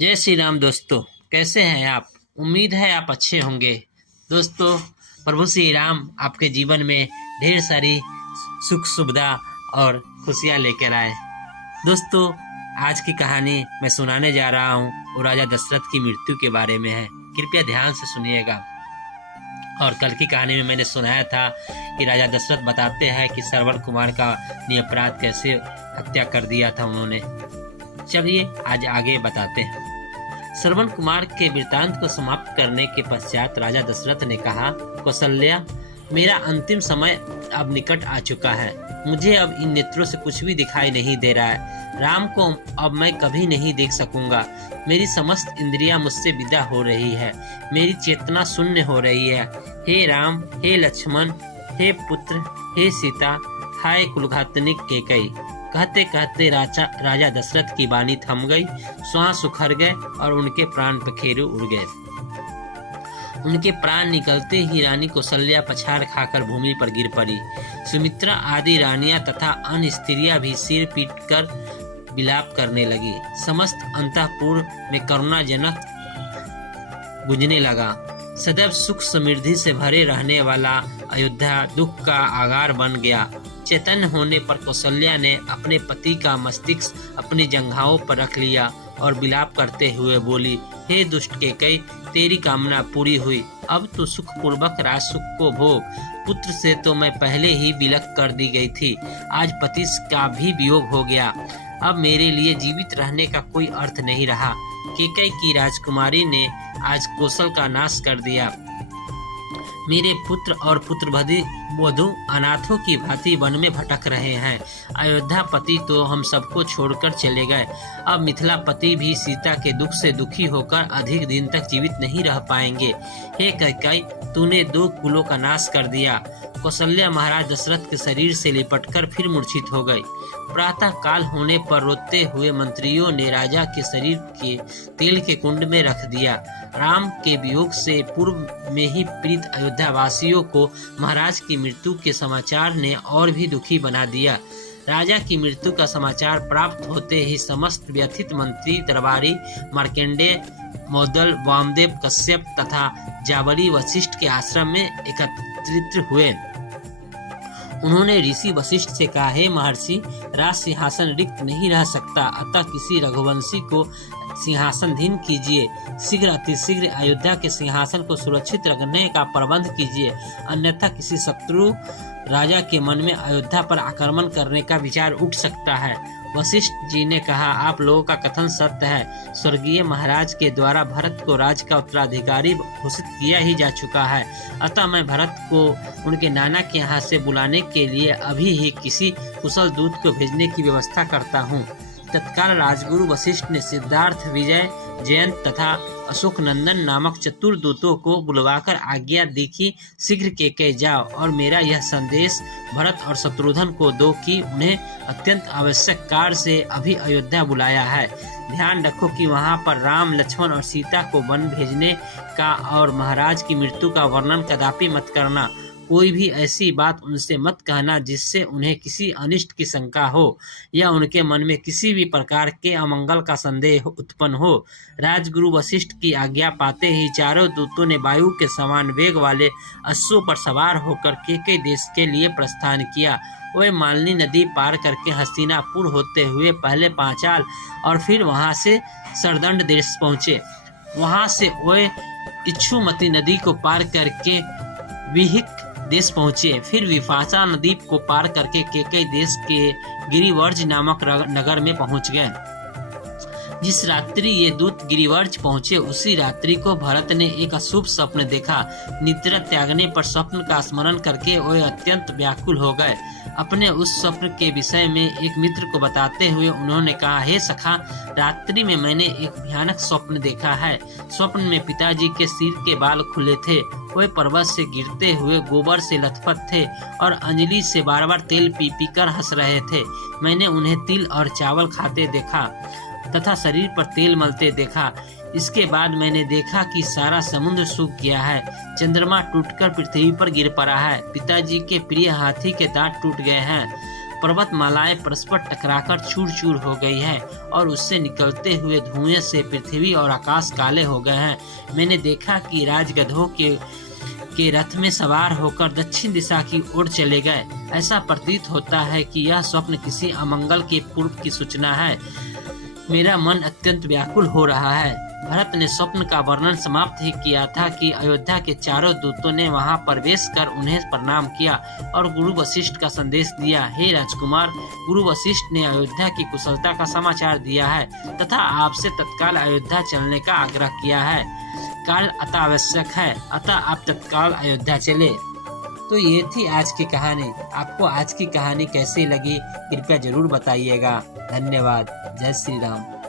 जय श्री राम दोस्तों, कैसे हैं आप। उम्मीद है आप अच्छे होंगे। दोस्तों, प्रभु श्री राम आपके जीवन में ढेर सारी सुख सुविधा और खुशियां लेकर आए। दोस्तों, आज की कहानी मैं सुनाने जा रहा हूँ वो राजा दशरथ की मृत्यु के बारे में है। कृपया ध्यान से सुनिएगा। और कल की कहानी में मैंने सुनाया था कि राजा दशरथ बताते हैं कि श्रवण कुमार का निरपराध कैसे हत्या कर दिया था उन्होंने। चलिए आज आगे बताते हैं। श्रवण कुमार के वृत्तांत को समाप्त करने के पश्चात राजा दशरथ ने कहा, कौशल्या, मेरा अंतिम समय अब निकट आ चुका है। मुझे अब इन नेत्रों से कुछ भी दिखाई नहीं दे रहा है। राम को अब मैं कभी नहीं देख सकूंगा। मेरी समस्त इंद्रियां मुझसे विदा हो रही है। मेरी चेतना शून्य हो रही है। हे राम, हे लक्ष्मण, हे पुत्र, हे सीता, हाय कुलघातनी कैकेयी। कहते कहते राजा दशरथ की वाणी थम गई, श्वास उखड़ गए और उनके प्राण पखेरु उड़ गए। उनके प्राण निकलते ही रानी कौशल्या पछाड़ खाकर भूमि पर गिर पड़ी। सुमित्रा आदि रानियां तथा अन्य स्त्रियां भी सिर पीट कर विलाप करने लगी। समस्त अंतःपुर में करुणाजनक गूंजने लगा। सदैव सुख समृद्धि से भरे रहने वाला अयोध्या दुख का आगार बन गया। चैतन्य होने पर कौशल्या ने अपने पति का मस्तिष्क अपनी जंघाओं पर रख लिया और विलाप करते हुए बोली, हे दुष्ट कैकेयी, तेरी कामना पूरी हुई। अब तो सुखपूर्वक राजसुख को भोग। पुत्र से तो मैं पहले ही विलक कर दी गई थी। आज पति का भी वियोग हो गया। अब मेरे लिए जीवित रहने का कोई अर्थ नहीं रहा। कैकेयी की राजकुमारी ने आज कौशल का नाश कर दिया। मेरे पुत्र और पुत्रवधू अनाथों की भांति वन में भटक रहे हैं। अयोध्यापति तो हम सबको छोड़कर चले गए। अब मिथिलापति भी सीता के दुख से दुखी होकर अधिक दिन तक जीवित नहीं रह पाएंगे। हे कैकेयी, तूने 2 कुलों का नाश कर दिया। कौशल्या महाराज दशरथ के शरीर से लिपटकर फिर मूर्छित हो गई। प्रातः काल होने पर रोते हुए मंत्रियों ने राजा के शरीर के तेल के कुंड में रख दिया। राम के वियोग से पूर्व में ही पीड़ित अयोध्यावासियों को महाराज की मृत्यु के समाचार ने और भी दुखी बना दिया। राजा की मृत्यु का समाचार प्राप्त होते ही समस्त व्यथित मंत्री दरबारी मार्कंडेय, मौदल, वामदेव, कश्यप तथा जाबली वशिष्ठ के आश्रम में एकत्रित हुए। उन्होंने ऋषि वशिष्ठ से कहा, हे महर्षि, राज सिंहासन रिक्त नहीं रह सकता, अतः किसी रघुवंशी को सिंहासनधीन कीजिए। शीघ्र अतिशीघ्र अयोध्या के सिंहासन को सुरक्षित रखने का प्रबंध कीजिए, अन्यथा किसी शत्रु राजा के मन में अयोध्या पर आक्रमण करने का विचार उठ सकता है। वशिष्ठ जी ने कहा, आप लोगों का कथन सत्य है। स्वर्गीय महाराज के द्वारा भरत को राज का उत्तराधिकारी घोषित किया ही जा चुका है। अतः मैं भरत को उनके नाना के यहाँ से बुलाने के लिए अभी ही किसी कुशल दूत को भेजने की व्यवस्था करता हूँ। तत्काल राजगुरु वशिष्ठ ने सिद्धार्थ, विजय, जयंत तथा अशोक नंदन नामक चतुर दूतों को बुलवाकर आज्ञा दी कि शीघ्र कैकेयी जाओ और मेरा यह संदेश भरत और शत्रुघ्न को दो कि उन्हें अत्यंत आवश्यक कार्य से अभी अयोध्या बुलाया है। ध्यान रखो कि वहां पर राम, लक्ष्मण और सीता को वन भेजने का और महाराज की मृत्यु का वर्णन कदापि मत करना। कोई भी ऐसी बात उनसे मत कहना जिससे उन्हें किसी अनिष्ट की शंका हो या उनके मन में किसी भी प्रकार के अमंगल का संदेह उत्पन्न हो। राजगुरु वशिष्ठ की आज्ञा पाते ही चारों दूतों ने वायु के समान वेग वाले अश्वों पर सवार होकर कैकेयी देश के लिए प्रस्थान किया। वे मालिनी नदी पार करके हस्तिनापुर होते हुए पहले पांचाल और फिर वहां से सरदंड देश पहुंचे। वहां से वे इच्छुमती नदी को पार करके विहिक देश पहुंचे। फिर विपाशा नदी को पार करके कैकेयी देश के गिरिवर्ज नामक नगर में पहुंच गए। जिस रात्रि ये दूत गिरिवर्ज पहुंचे उसी रात्रि को भरत ने एक अशुभ स्वप्न देखा। निद्रा त्यागने पर स्वप्न का स्मरण करके वे अत्यंत व्याकुल हो गए। अपने उस स्वप्न के विषय में एक मित्र को बताते हुए उन्होंने कहा, हे सखा, रात्रि में मैंने एक भयानक स्वप्न देखा है। स्वप्न में पिताजी के सिर के बाल खुले थे। वे पर्वत से गिरते हुए गोबर से लथपथ थे और अंजलि से बार बार तेल पी पी कर हंस रहे थे। मैंने उन्हें तिल और चावल खाते देखा तथा शरीर पर तेल मलते देखा। इसके बाद मैंने देखा कि सारा समुद्र सूख गया है। चंद्रमा टूटकर पृथ्वी पर गिर पड़ा है। पिताजी के प्रिय हाथी के दांत टूट गए हैं। पर्वतमालाएं परस्पर टकराकर चूर चूर हो गई है और उससे निकलते हुए धुएं से पृथ्वी और आकाश काले हो गए हैं। मैंने देखा कि राजगधों के रथ में सवार होकर दक्षिण दिशा की ओर चले गए। ऐसा प्रतीत होता है कि यह स्वप्न किसी अमंगल के पूर्व की सूचना है। मेरा मन अत्यंत व्याकुल हो रहा है। भरत ने स्वप्न का वर्णन समाप्त ही किया था कि अयोध्या के चारों दूतों ने वहां प्रवेश कर उन्हें प्रणाम किया और गुरु वशिष्ठ का संदेश दिया। हे राजकुमार, गुरु वशिष्ठ ने अयोध्या की कुशलता का समाचार दिया है तथा आपसे तत्काल अयोध्या चलने का आग्रह किया है। कार्य अति आवश्यक है, अतः आप तत्काल अयोध्या चले। तो ये थी आज की कहानी। आपको आज की कहानी कैसी लगी कृपया जरूर बताइएगा। धन्यवाद। जय श्री राम।